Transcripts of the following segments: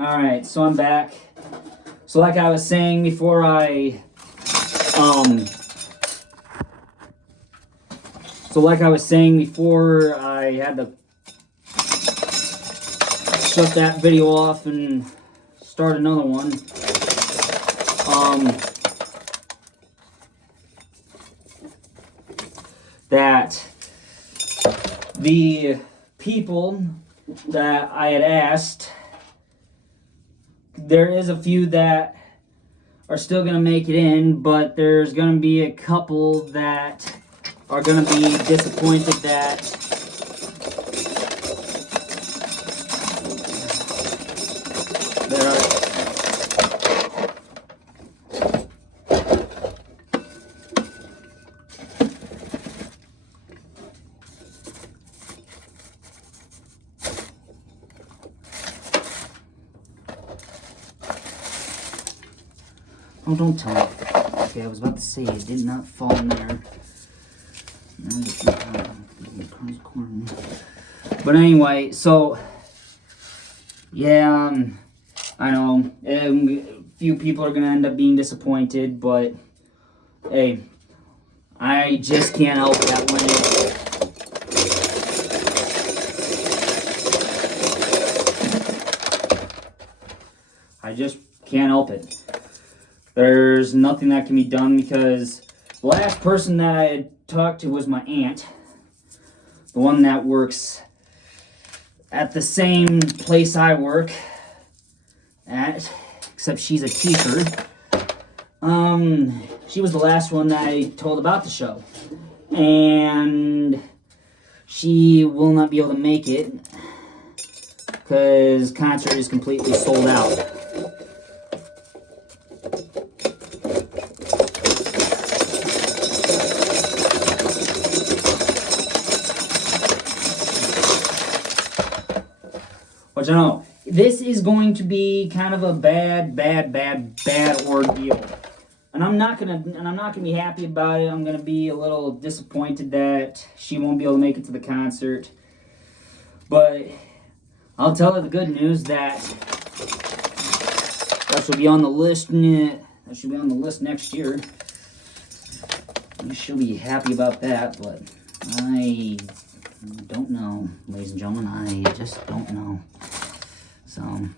Alright, so I'm back. So like I was saying before I had to shut that video off and start another one. That the people that I had asked, there is a few that are still going to make it in, but there's going to be a couple that are going to be disappointed that there are. Oh, don't tell me. Okay, I was about to say it did not fall in there. But anyway, so yeah, I know a few people are gonna end up being disappointed, but hey, I just can't help that when I just can't help it. There's nothing that can be done because the last person that I had talked to was my aunt, the one that works at the same place I work at, except she's a teacher. She was the last one that I told about the show, and she will not be able to make it because concert is completely sold out. But you know, this is going to be kind of a bad ordeal. And I'm not gonna be happy about it. I'm gonna be a little disappointed that she won't be able to make it to the concert. But I'll tell her the good news that she'll be on the list. That she'll be on the list next year. She'll be happy about that. But I don't know, ladies and gentlemen. I just don't know. So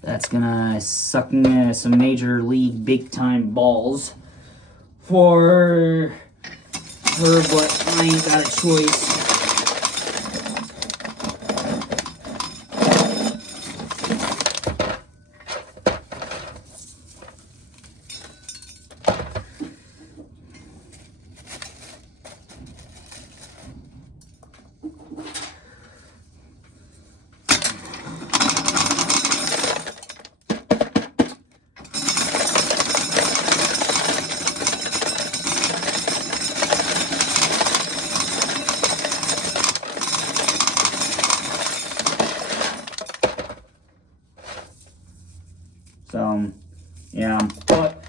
that's gonna suck some major league big time balls for her, but I ain't got a choice. So, yeah, but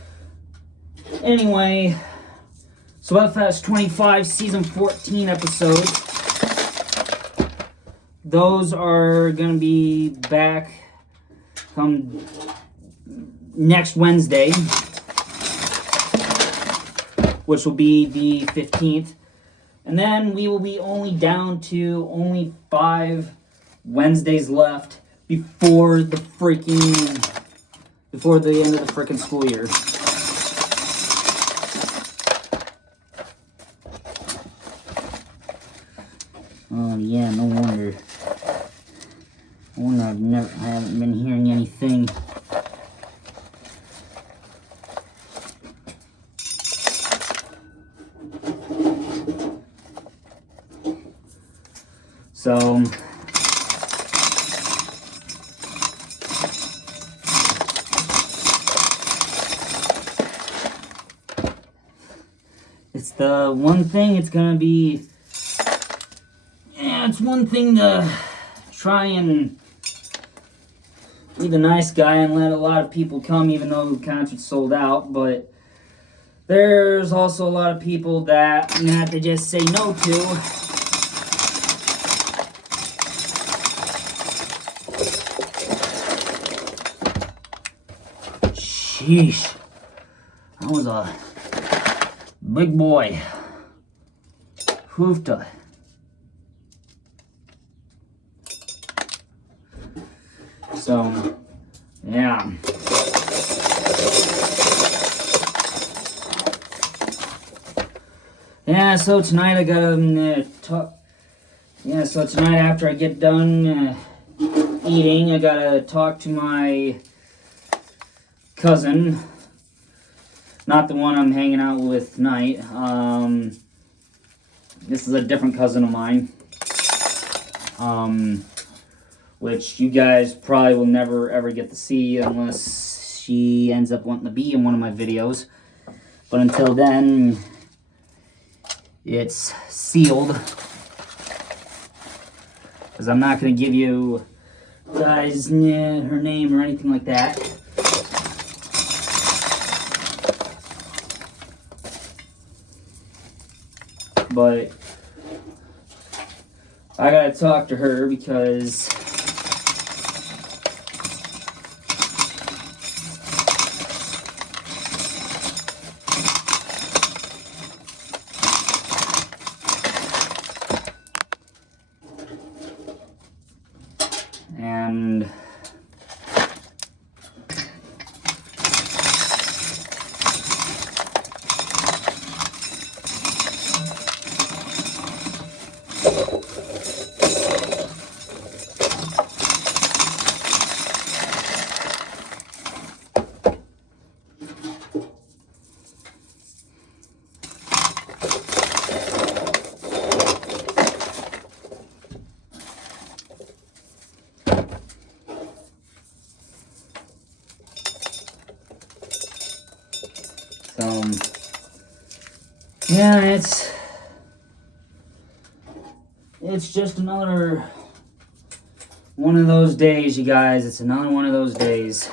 anyway, so FS 25 season 14 episodes, those are going to be back come next Wednesday, which will be the 15th, and then we will be only down to only 5 Wednesdays left before the end of the freaking school year. Oh yeah, no wonder. I haven't been hearing anything. So it's the one thing. It's gonna be, yeah, it's one thing to try and be the nice guy and let a lot of people come even though the concert's sold out, but there's also a lot of people that you have to just say no to. Sheesh. That was a big boy. Hoofta. So, yeah. Yeah, so tonight I gotta talk. Yeah, so tonight after I get done eating, I gotta talk to my cousin. Not the one I'm hanging out with tonight. This is a different cousin of mine. Which you guys probably will never ever get to see unless she ends up wanting to be in one of my videos. But until then, it's sealed. Because I'm not going to give you guys her name or anything like that. But I gotta talk to her because and yeah, it's just another one of those days, you guys. It's another one of those days.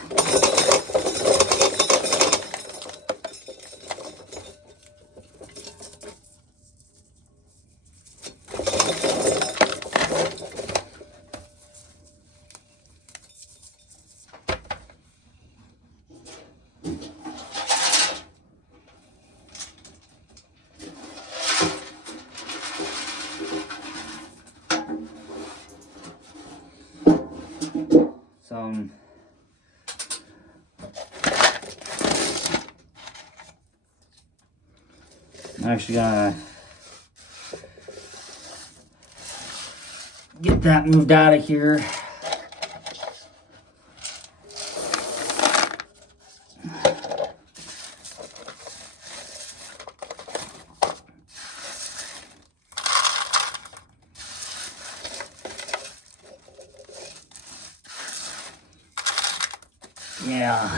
So, I'm actually gonna get that moved out of here. Yeah.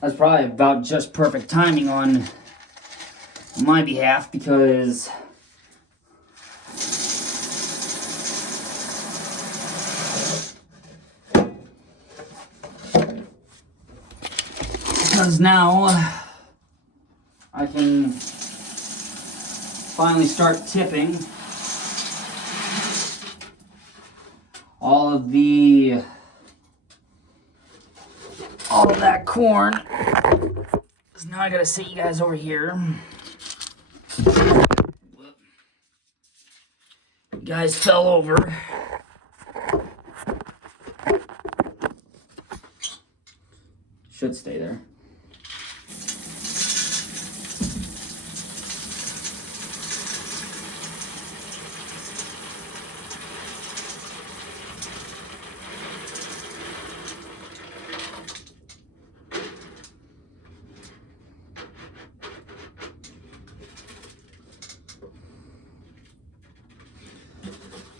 That's probably about just perfect timing on my behalf because now I can finally start tipping all of that corn. So now I gotta sit you guys over here. You guys fell over. Should stay there.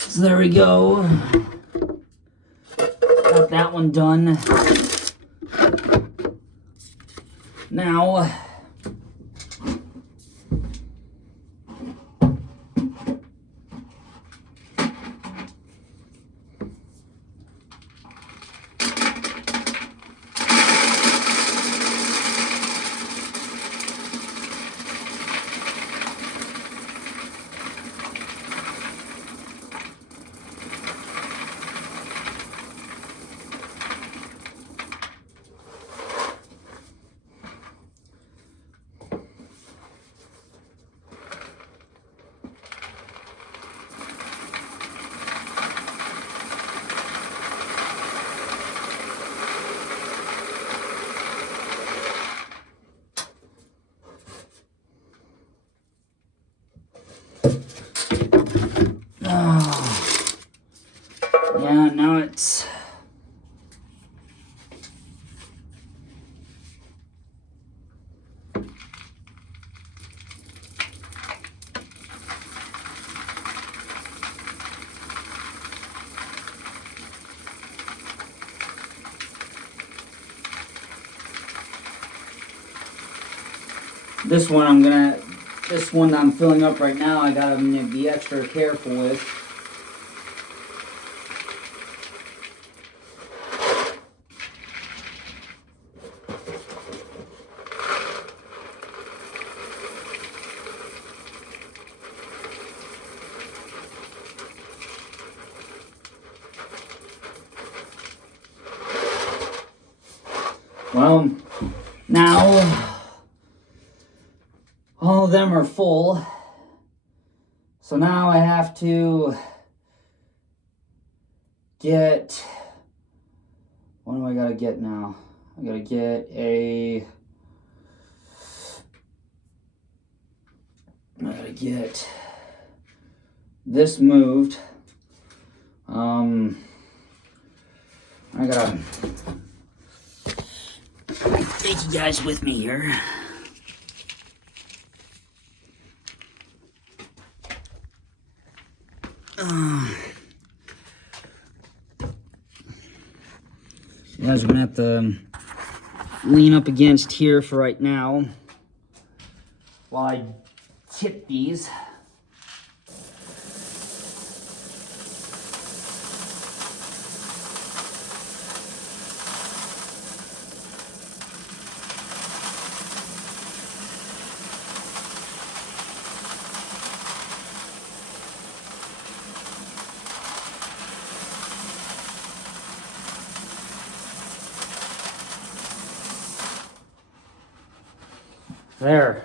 So there we go. Got that one done. Now, Oh. Yeah, now it's... This one I'm filling up right now, I gotta be extra careful with. Well, now all of them are full. So now I have to get, what do I gotta get now? I gotta get this moved. I gotta take you guys with me here. You guys are gonna have to lean up against here for right now while I tip these. There.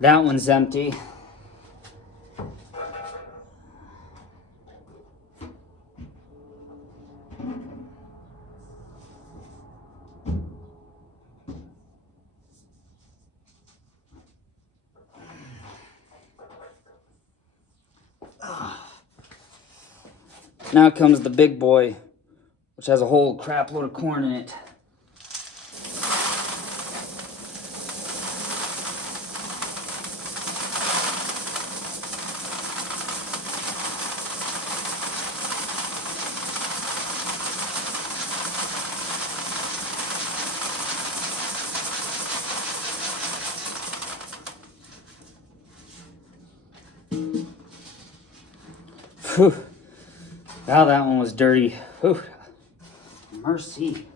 That one's empty. Now comes the big boy, which has a whole crap load of corn in it. Whew. Wow, that one was dirty. Whew. Mercy.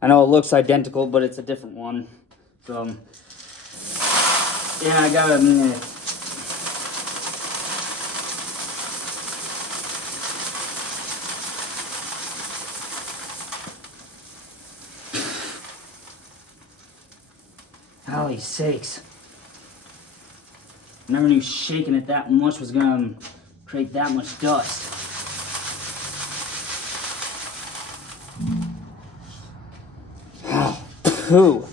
I know it looks identical, but it's a different one. So, yeah, I gotta admit. Holy sakes. Never knew shaking it that much was gonna create that much dust. Phew.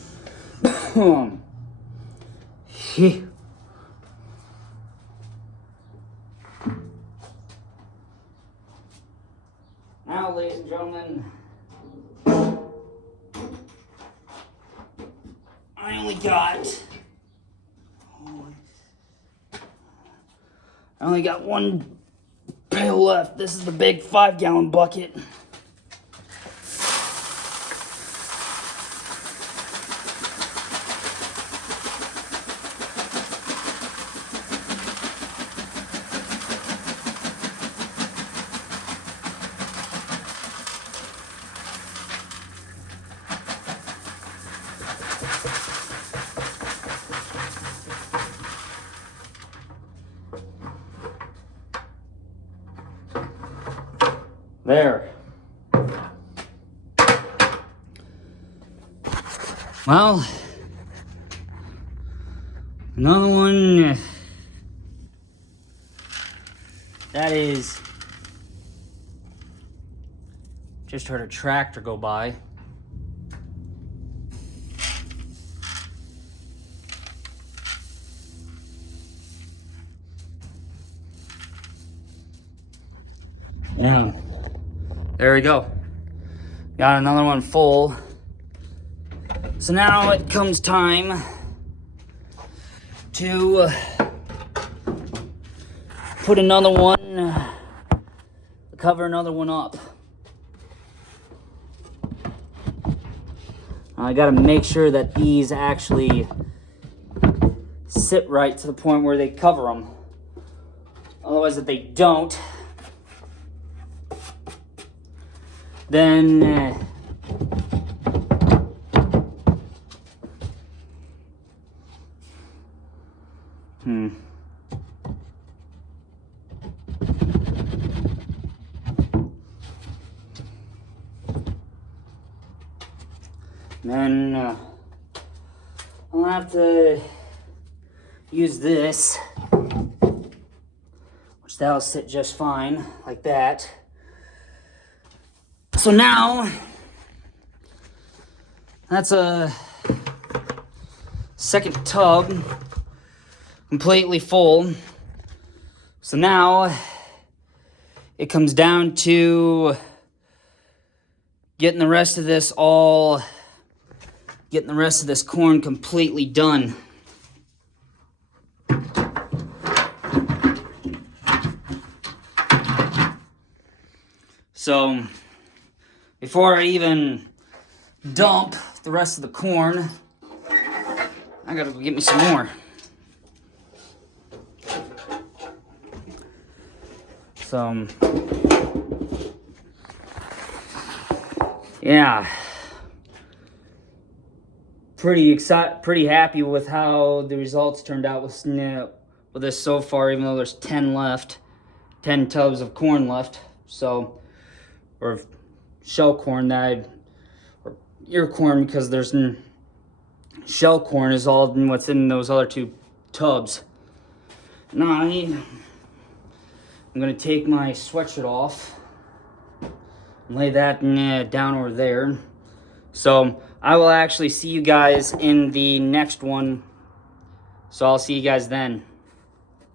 Now, ladies and gentlemen, I only got one pail left. This is the big 5-gallon bucket. There. Well, another one. That is. Just heard a tractor go by. Yeah. There we go. Got another one full. So now it comes time to put another one, cover another one up. I gotta make sure that these actually sit right to the point where they cover them. Otherwise, if they don't, then Then I'll have to use this, which that'll sit just fine, like that. So now, that's a second tub, completely full. So now, it comes down to getting the rest of this corn completely done. So, before I even dump the rest of the corn, I gotta go get me some more. So, yeah. Pretty happy with how the results turned out with this so far, even though there's 10 tubs of corn left. So, or shell corn or ear corn, because there's shell corn is all what's in those other 2 tubs. Now I'm gonna take my sweatshirt off and lay that down over there. So I will actually see you guys in the next one. So I'll see you guys then.